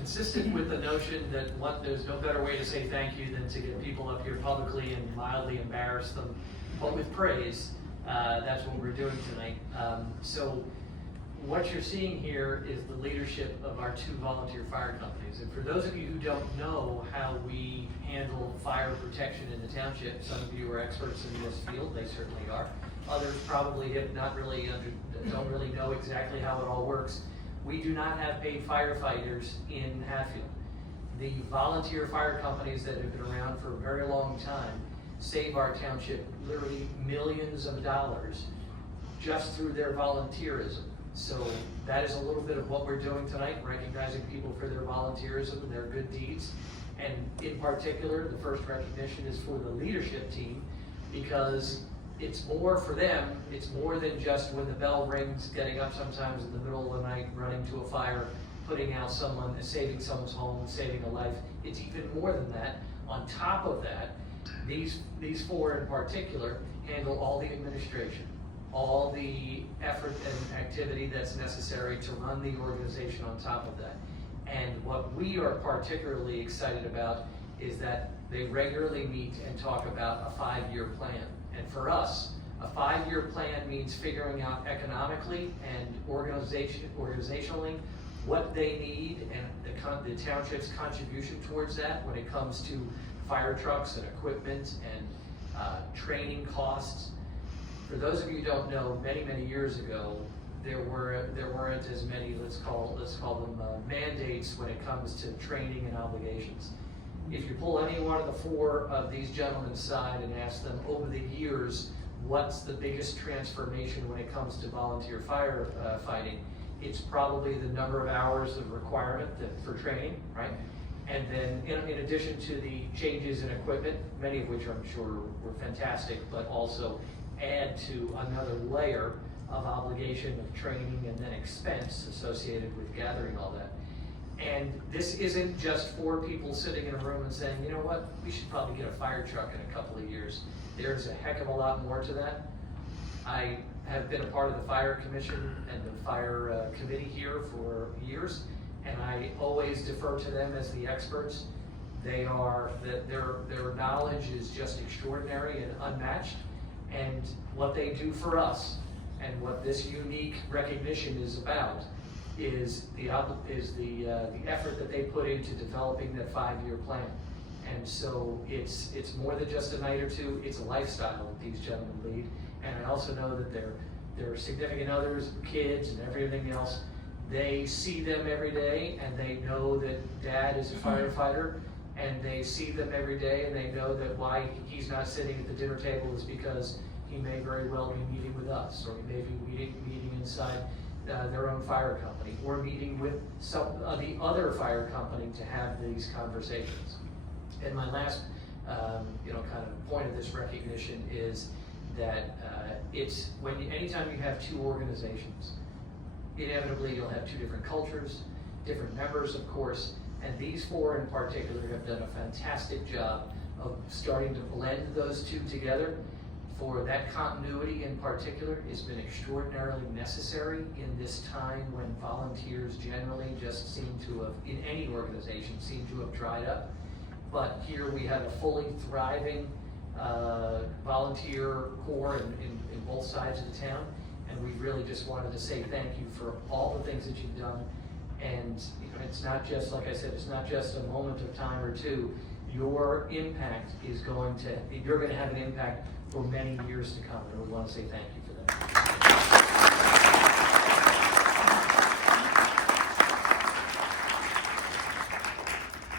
consistent with the notion that there's no better way to say thank you than to get people up here publicly and mildly embarrass them, but with praise. That's what we're doing tonight. So what you're seeing here is the leadership of our two volunteer fire companies. And for those of you who don't know how we handle fire protection in the township, some of you are experts in this field, they certainly are. Others probably have not really don't really know exactly how it all works. We do not have paid firefighters in Hatfield. The volunteer fire companies that have been around for a very long time save our township literally millions of dollars just through their volunteerism. So that is a little bit of what we're doing tonight, recognizing people for their volunteerism and their good deeds. And in particular, the first recognition is for the leadership team, because it's more for them. It's more than just when the bell rings, getting up sometimes in the middle of the night, running to a fire, putting out someone, saving someone's home, saving a life. It's even more than that. On top of that, these four in particular handle all the administration, all the effort and activity that's necessary to run the organization on top of that. And what we are particularly excited about is that they regularly meet and talk about a 5-year plan. And for us, a 5-year plan means figuring out economically and organizationally what they need and the township's contribution towards that when it comes to fire trucks and equipment and training costs. For those of you who don't know, many years ago, there weren't as many, let's call them mandates when it comes to training and obligations. If you pull any one of the four of these gentlemen aside and ask them over the years, what's the biggest transformation when it comes to volunteer firefighting, it's probably the number of hours of requirement for training, right? And then in addition to the changes in equipment, many of which I'm sure were fantastic, but also add to another layer of obligation of training and then expense associated with gathering all that. And this isn't just four people sitting in a room and saying, you know what, we should probably get a fire truck in a couple of years. There's a heck of a lot more to that. I have been a part of the fire commission and the fire committee here for years, and I always defer to them as the experts. Their knowledge is just extraordinary and unmatched, and what they do for us and what this unique recognition is about is the effort that they put into developing that 5-year plan. And so it's more than just a night or two, it's a lifestyle that these gentlemen lead. And I also know that their significant others, kids and everything else, they see them every day and they know that dad is a firefighter, and they see them every day and they know that why he's not sitting at the dinner table is because he may very well be meeting with us, or he may be meeting inside their own fire company, or meeting with some of the other fire company to have these conversations. And my last kind of point of this recognition is that it's anytime you have two organizations, inevitably you'll have two different cultures, different members, of course, and these four in particular have done a fantastic job of starting to blend those two together. For that continuity in particular has been extraordinarily necessary in this time when volunteers generally just seem to have, in any organization, seem to have dried up. But here we have a fully thriving volunteer corps in both sides of the town, and we really just wanted to say thank you for all the things that you've done. And it's not just, like I said, it's not just a moment of time or two. Your impact is you're going to have an impact for many years to come, and we want to say thank you for that.